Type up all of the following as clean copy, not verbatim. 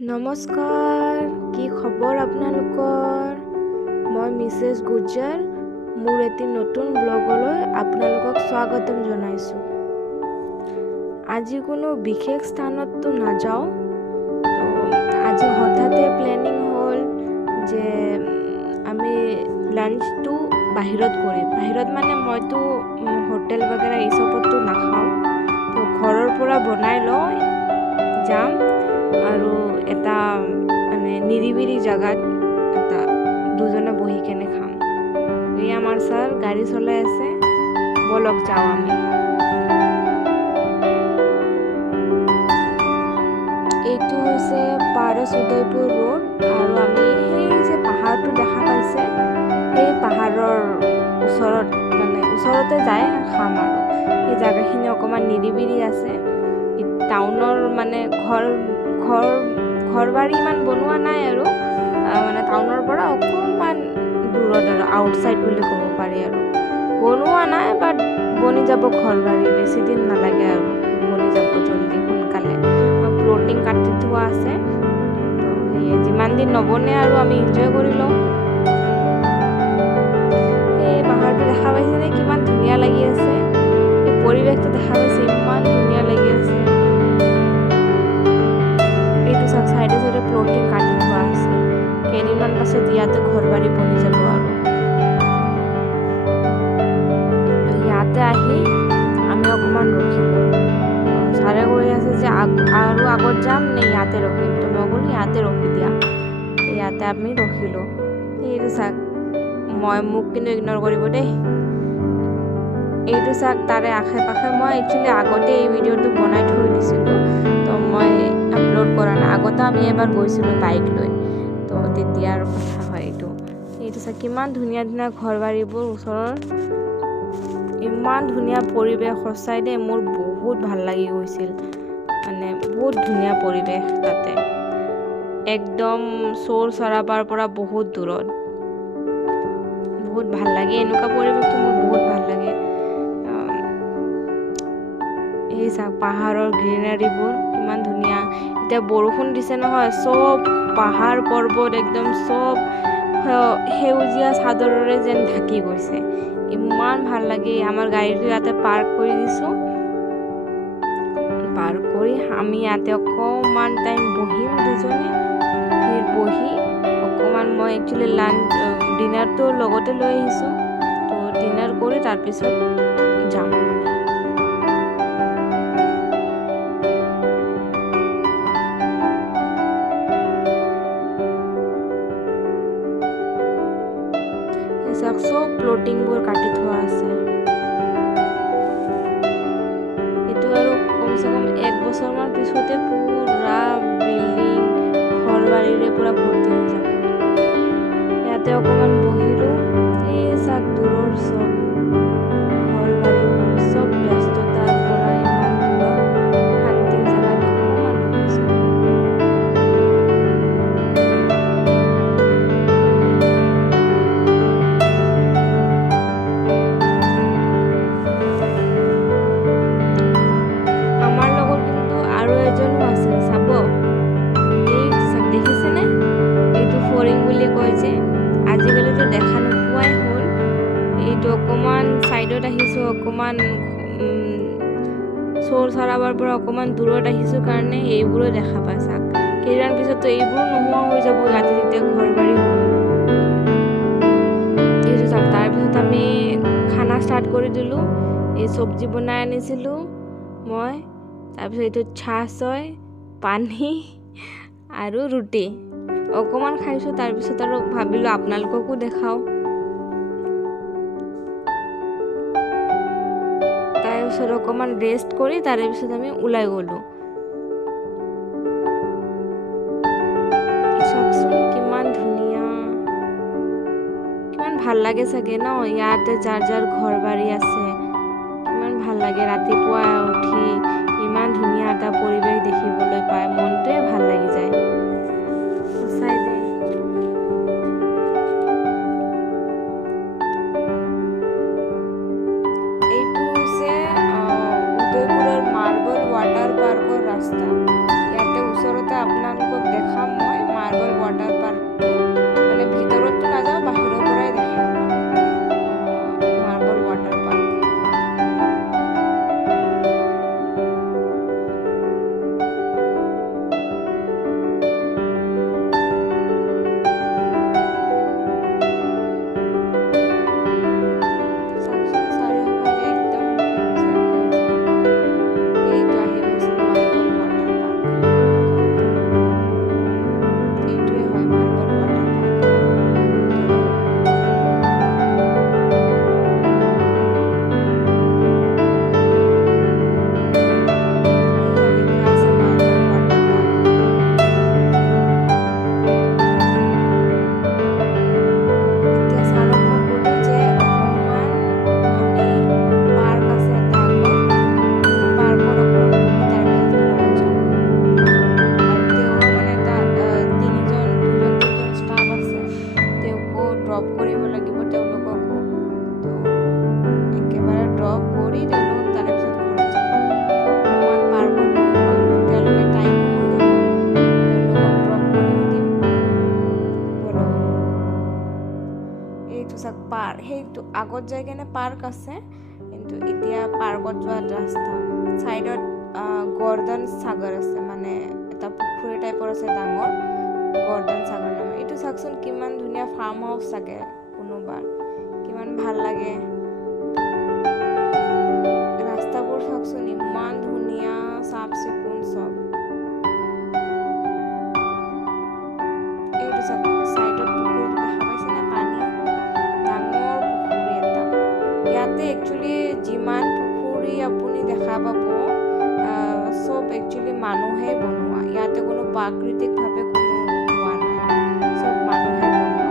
নমস্কাৰ, কি খবৰ আপোনালোকৰ? মই মিছেছ গুজ্জাৰ মোৰ এটি নতুন ব্লগলৈ আপোনালোকক স্বাগতম জনাইছোঁ। আজি কোনো বিশেষ স্থানততো নাযাওঁ, তো আজি হঠাতে প্লেনিং হ'ল যে আমি লাঞ্চটো বাহিৰত কৰিম। বাহিৰত মানে মইতো হোটেল বাগেৰা এইচবতো নাখাওঁ, তো ঘৰৰ পৰা বনাই লৈ যাম আৰু এটা মানে নিৰিবিলি জেগাত এটা দুজনে বহি কেনে খাম। এই আমাৰ ছাৰ গাড়ী চলাই আছে, বলক যাওঁ আমি। এইটো হৈছে পাৰস উদয়পুৰ ৰোড আৰু আমি সেই যে পাহাৰটো দেখা পাইছে সেই পাহাৰৰ ওচৰতে যাই খাম আৰু এই জেগাখিনি অকণমান নিৰিবিলি আছে। টাউনৰ মানে ঘৰ বাৰী ইমান বনোৱা নাই আৰু মানে টাউনৰ পৰা অকণমান দূৰত আৰু আউটছাইড বুলি ক'ব পাৰি আৰু বনোৱা নাই, বাট বনি যাব ঘৰ বাৰী, বেছি দিন নালাগে আৰু বনি যাব জল্দি সোনকালে। প্লটিং কাটি থোৱা আছে, তো যিমান দিন নবনে আৰু আমি এনজয় কৰি লওঁ। এই পাহাৰটো দেখা পাইছেনে কিমান ধুনীয়া লাগি আছে? এই পৰিৱেশটো দেখা পাইছে ইমান ধুনীয়া লাগি আছে। এইটো চাওক চাইডে চাইডে প্লটিং কাটি থোৱা আছে, কেইদিনমান পাছত ইয়াতে ঘৰ বাৰী বনি যাব আৰু ইয়াতে আহি আমি অকণমান ৰখিলোঁ। ছাৰে কৈ আছে যে আৰু আগত যাম নে ইয়াতে ৰখিম, তো মই ক'লোঁ ইয়াতে ৰখি দিয়া। ইয়াতে আমি ৰখিলোঁ। এইটো চাওক, মোক কিন্তু ইগন'ৰ কৰিব দেই। এইটো চাওক তাৰে আশে পাশে মই একচুৱেলি আগতে এই ভিডিঅ'টো বনাই থৈ দিছিলোঁ, তো মই আপলোড কৰা নাই। আগতে আমি এবাৰ গৈছিলোঁ বাইক লৈ, তো তেতিয়াৰ কথা হয় এইটো চাওক কিমান ধুনীয়া ধুনীয়া ঘৰ বাৰীবোৰ ওচৰৰ, ইমান ধুনীয়া পৰিৱেশ। সঁচাই দেই, মোৰ বহুত ভাল লাগি গৈছিল, মানে বহুত ধুনীয়া পৰিৱেশ তাতে, একদম চোৰ চৰাবাৰ পৰা বহুত দূৰত। বহুত ভাল লাগে, এনেকুৱা পৰিৱেশটো মোৰ বহুত ভাল লাগে। এই চাওক পাহাৰৰ গ্ৰীনাৰীবোৰ ইমান ধুনীয়া। এতিয়া বৰষুণ দিছে নহয়, চব পাহাৰ পৰ্বত একদম চব সেউজীয়া চাদৰেৰে যেন ঢাকি গৈছে, ইমান ভাল লাগে। আমাৰ গাড়ীটো ইয়াতে পাৰ্ক কৰি দিছোঁ, পাৰ্ক কৰি আমি ইয়াতে অকণমান টাইম বহিম দুজনে। বহি অকণমান মই একচুৱেলি ডিনাৰটো লগতে লৈ আহিছোঁ, তো ডিনাৰ কৰি তাৰপিছত যাম। চব প্লটিংবোৰ কাটি থোৱা আছে। এইটো আৰু কমচে কম 1 বছৰমান পিছতে পুৰা বিল্ডিং ঘৰ বাৰীৰে পুৰা ভৰ্তি হৈ যাব। ইয়াতে অকণমান বহিলোঁ, এই চাওক দূৰৰ চব ঘৰ বাৰীবোৰ, চব ব্যস্ততাৰ পৰা ইমান দূৰত শান্তিৰ জেগাত অকণমান বহিছোঁ। আজিকালিতো দেখা নোপোৱাই হ'ল। এইটো অকণমান ছাইডত আহিছোঁ, অকণমান চোৰ চৰাবাৰ পৰা অকণমান দূৰত আহিছোঁ কাৰণে এইবোৰো দেখা পাই। চাওক কেইদিনমান পিছততো এইবোৰো নোহোৱা হৈ যাব ইয়াতে যেতিয়া ঘৰ বাৰী হ'ব। এইটো চাওক, তাৰপিছত আমি খানা ষ্টাৰ্ট কৰি দিলোঁ। এই চব্জি বনাই আনিছিলোঁ মই, তাৰপিছত এইটো ছাচ হয়, পানী আৰু ৰুটি অকণমান খাইছোঁ। তাৰপিছত আৰু ভাবিলোঁ আপোনালোককো দেখাওঁ। তাৰপিছত অকণমান ৰেষ্ট কৰি তাৰে পিছত আমি ওলাই গ'লোঁ। চাওকচোন কিমান ধুনীয়া, কিমান ভাল লাগে চাগে ন? ইয়াতে যাৰ যাৰ ঘৰ বাৰী আছে, কিমান ভাল লাগে ৰাতিপুৱা উঠি ইমান ধুনীয়া এটা পৰিৱেশ দেখিবলৈ পাই, মনটোৱে ভাল লাগি যায়। সঁচাই দে। এইটো হৈছে উদয়পুৰৰ মাৰ্বল ৱাটাৰ পাৰ্কৰ ৰাস্তা। ইয়াতে ওচৰতে আপোনালোকক দেখা আগত যাই কেনে পাৰ্ক আছে, কিন্তু এতিয়া পাৰ্কত যোৱা ৰাস্তা চাইডত গৰ্ডন সাগৰ আছে, মানে এটা পুখুৰী টাইপৰ আছে ডাঙৰ, গৰ্ডন সাগৰ নামৰ। এইটো চাওকচোন কিমান ধুনীয়া ফাৰ্ম হাউচ চাগে কোনোবাৰ, কিমান ভাল লাগে। ৰাস্তাবোৰ চাওকচোন ইমান ধুনীয়া, চাফ চিকুণ চব। এইটো চাওক চাইডত পুখুৰীটো দেখা পাইছেনে, পানী ডাঙৰ পুখুৰী এটা। ইয়াতে একচুৱেলি যিমান পুখুৰী আপুনি দেখা পাব চব একচুৱেলি মানুহে বনোৱা, ইয়াতে কোনো প্ৰাকৃতিকভাৱে কোনো হোৱা নাই, চব মানুহে বনোৱা।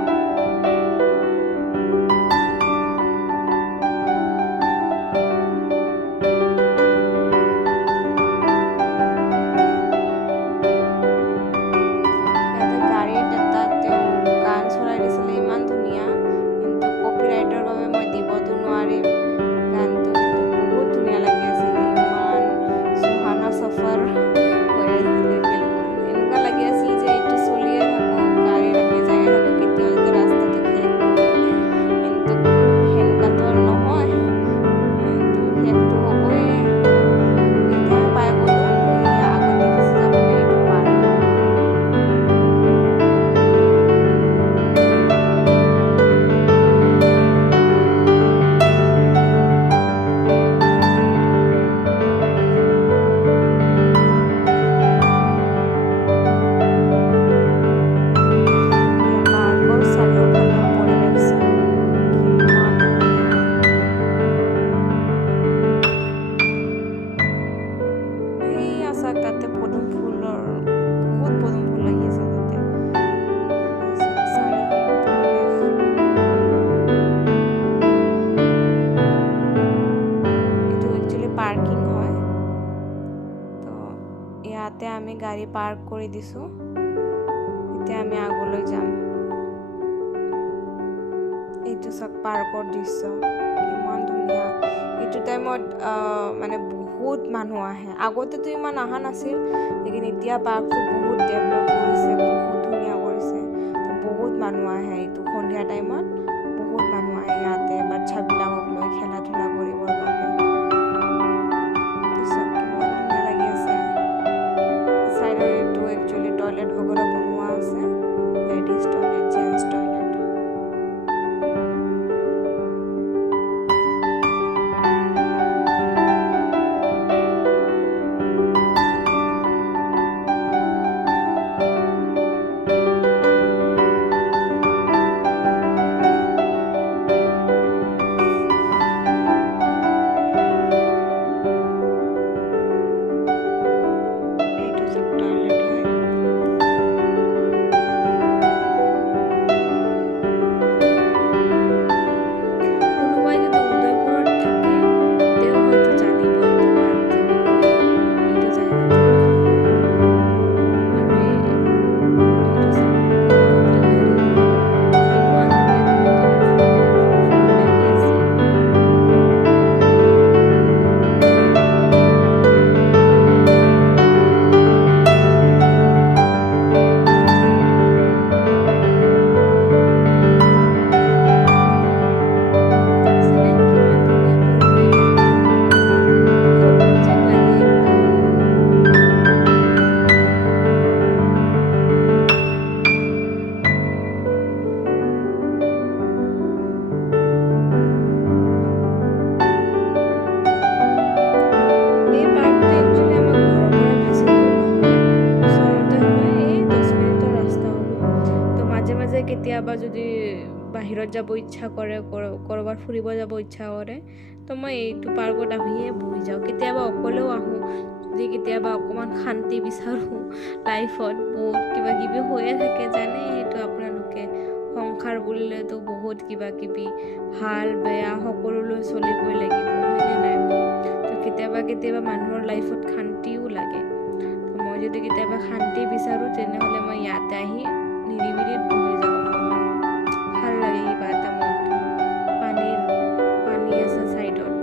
ইয়াতে গাড়ীত এটা তেওঁ গান চলাই দিছিলে ইমান ধুনীয়া, কিন্তু কপিৰাইটৰ বাবে মই দিবতো নোৱাৰিম গানটো, কিন্তু বহুত ধুনীয়া লাগি আছিলে, ইমান সুহানা সফৰ হৈ আছিলে। বিলকুল এনেকুৱা লাগি আছিল যে এইটো চলিয়ে থাকক, গাড়ীত আমি যাই থাকোঁ, কেতিয়াও যাতে ৰাস্তাটো শেষ নহয়, কিন্তু সেনেকুৱাতো আৰু নহয়, কিন্তু শেষটো হ'বই। এতিয়া পাই গ'লোঁ, আগত দেখিছে আপুনি এইটো পাৰ্ক। পাৰ্কৰ চাৰিওফালৰ পৰিৱেশ চাওক কিমান ধুনীয়া। এইয়া চাওক তাতে পদুম ফুলৰ বহুত পদুম ফুল লাগি আছে তাতে। চাৰিওফালৰ পৰিৱেশ। এইটো একচুৱেলি পাৰ্কিং হয়, তো ইয়াতে আমি গাড়ী পাৰ্ক কৰি দিছোঁ। এতিয়া আমি আগলৈ যাম। এইটো চাওক পাৰ্কৰ দৃশ্য কিমান ধুনীয়া। এইটো টাইমত মানে বহুত মানুহ আহে, আগতেতো ইমান অহা নাছিল, লেকিন এতিয়া পাৰ্কটো বহুত ডেভেলপ কৰিছে, বহুত ধুনীয়া কৰিছে, তো বহুত মানুহ আহে। এইটো সন্ধিয়া টাইমত বহুত মানুহ আহে ইয়াতে বাচ্ছাবিলাকক লৈ খেলা ধূলা কৰিবৰ বাবে। তো চাওক কিমান ধুনীয়া লাগি আছে। চাইডত এইটো একচুৱেলি টয়লেট বগৰা বনোৱা আছে, লেডিজ টয়লেট, জেণ্টছ টয়লেট। এইটো চাওক টয়লেট হয়। কোনোবাই যদি উদয়পুৰত থাকে তেওঁ হয়তো জানিব এইটো পাৰ্কটোৰ বিষয়ে, এইটো জায়গাটোৰ বিষয়ে। আৰু এইটো চাওক কিমান গ্ৰীনাৰী হয়, ইমান ধুনীয়া ধুনীয়া কালাৰফুল কালাৰফুল ফুল লাগি আছে। দেখিছেনে কিমান ধুনীয়া পৰিৱেশ, সপোন যেন লাগে একদম। এই পাৰ্কটো একচুৱেলি আমাৰ ঘৰৰ পৰা বেছি দূৰ নহয়, ওচৰতে হয়, এই 10 মিনিটৰ ৰাস্তা হ'ব। তো মাজে মাজে কেতিয়াবা যদি বাহিৰত যাব ইচ্ছা কৰে, ক'ৰবাত ফুৰিব যাব ইচ্ছা কৰে, তো মই এইটো পাৰ্কত আহিয়ে বহি যাওঁ। কেতিয়াবা অকলেও আহোঁ, যদি কেতিয়াবা অকণমান শান্তি বিচাৰোঁ লাইফত, বহুত কিবা কিবি হৈয়ে থাকে, জানে সেইটো আপোনালোকে। সংসাৰ বুলিলেতো বহুত কিবা কিবি ভাল বেয়া সকলোলৈ চলিবই লাগিব, হয়নে নাই? তো কেতিয়াবা কেতিয়াবা মানুহৰ লাইফত শান্তিও লাগে। তো মই যদি কেতিয়াবা শান্তি বিচাৰোঁ, তেনেহ'লে মই ইয়াতে আহি নিৰিবিলিত বহি যাওঁ অকণমান, ভাল লাগে কিবা এটা মনটো। পানী আছে চাইডত,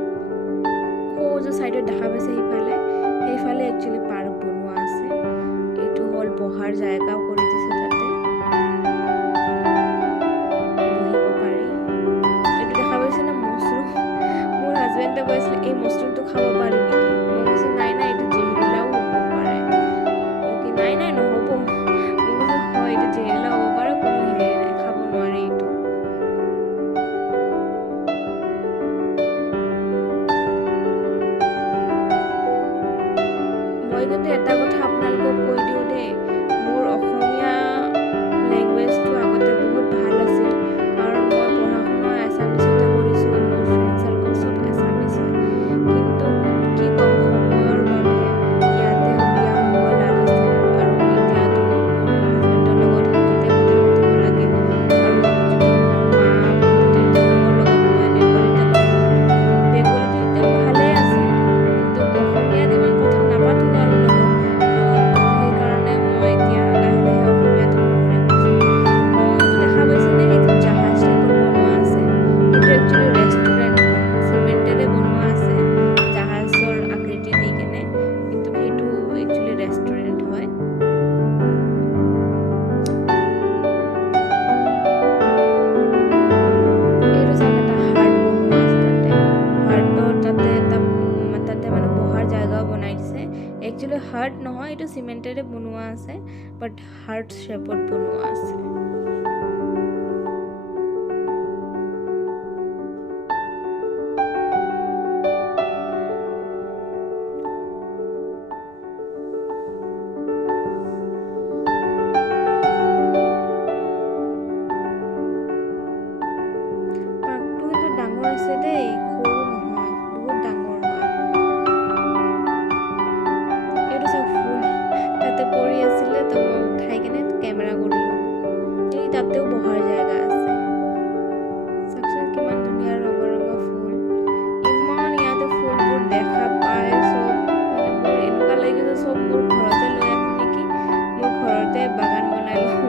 যে চাইডত দেখা পাইছে সেইফালে একচুৱেলি পাৰ্ক বনোৱা আছে। এইটো হ'ল বহাৰ জায়গাও কৰি দিছে, তাতে বহিব পাৰি। এইটো দেখা পাইছে না নাই নাই নহ'ব। মই কৈছোঁ হয় এইটো জেহেৰিলা হ'ব পাৰে, কোনো হেৰি নাই, খাব নোৱাৰি এইটো। মই কিন্তু এটা কথা আপোনালোকক কৈ দিওঁ দেই, মোৰ অসমীয়া লেংগুৱেজটো আগতে বহুত ভাল আছিল, কাৰণ মই পঢ়া শুনা এছামিছতে কৰিছোঁ, মোৰ ফ্ৰেণ্ড চাৰ্কল চব এছামিছ হয়। কিন্তু কি ক'ম, সময়ৰ বাবে ইয়াতে বিয়া হৈ গ'ল ৰাজস্থানত, আৰু এতিয়াতো মোৰ হাজবেণ্ডৰ লগত হিন্দীতে কথা পাতিব লাগে, আৰু যিটো মোৰ মা ভণ্টি তেওঁলোকৰ লগত মই বেংগলীতে কথা পাতোঁ। বেংগলীটো এতিয়াও ভালেই আছে, কিন্তু অসমীয়াত ইমান কথা নাপাতোঁ আৰু লগত। তো সেইকাৰণে মই এতিয়া লাহে লাহে অসমীয়াটো পাহৰি গৈছোঁ। এইটো দেখা পাইছেনে, এইটো জাহাজ টাইপৰ বনোৱা আছে, এইটো একচুৱেলি ৰেষ্টুৰেণ্ট হয়, চিমেণ্টেৰে বনোৱা আছে জাহাজৰ আকৃতি দি কেনে, কিন্তু সেইটো একচুৱেলি ৰেষ্টুৰেণ্ট হয়। এইটো চাওক, এটা হাৰ্ট বনোৱা আছে তাতে, হাৰ্টৰ তাতে মানে বহাৰ জাগাও বনাই দিছে। একচুৱেলি হাৰ্ট নহয়, এইটো চিমেণ্টেৰে বনোৱা আছে, বাট হাৰ্ট শ্বেপত বনোৱা আছে। পাৰ্কটো কিন্তু ডাঙৰ আছে দেই, সৰু নহয়, বহুত ডাঙৰ হয়। এইটো চাওক, ফুল তাতে পৰি আছিলে, তো মই উঠাই কেনে কেমেৰা কৰিলোঁ। এই তাতেও বহাৰ জেগা আছে, চাওকচোন কিমান ধুনীয়া ৰঙা ৰঙা ফুল। ইমান ইয়াতে ফুলবোৰ দেখা পায়, চব মানে মোৰ এনেকুৱা লাগিছে চব মোৰ ঘৰতে লৈ আহোঁ নেকি, মোৰ ঘৰতে বাগান বনাই লওঁ।